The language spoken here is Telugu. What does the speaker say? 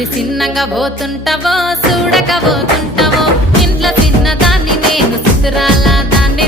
అది చిన్నగా పోతుంటావో చూడక పోతుంటావో ఇంట్లో చిన్న దాన్ని నేను చిత్రాల దాన్ని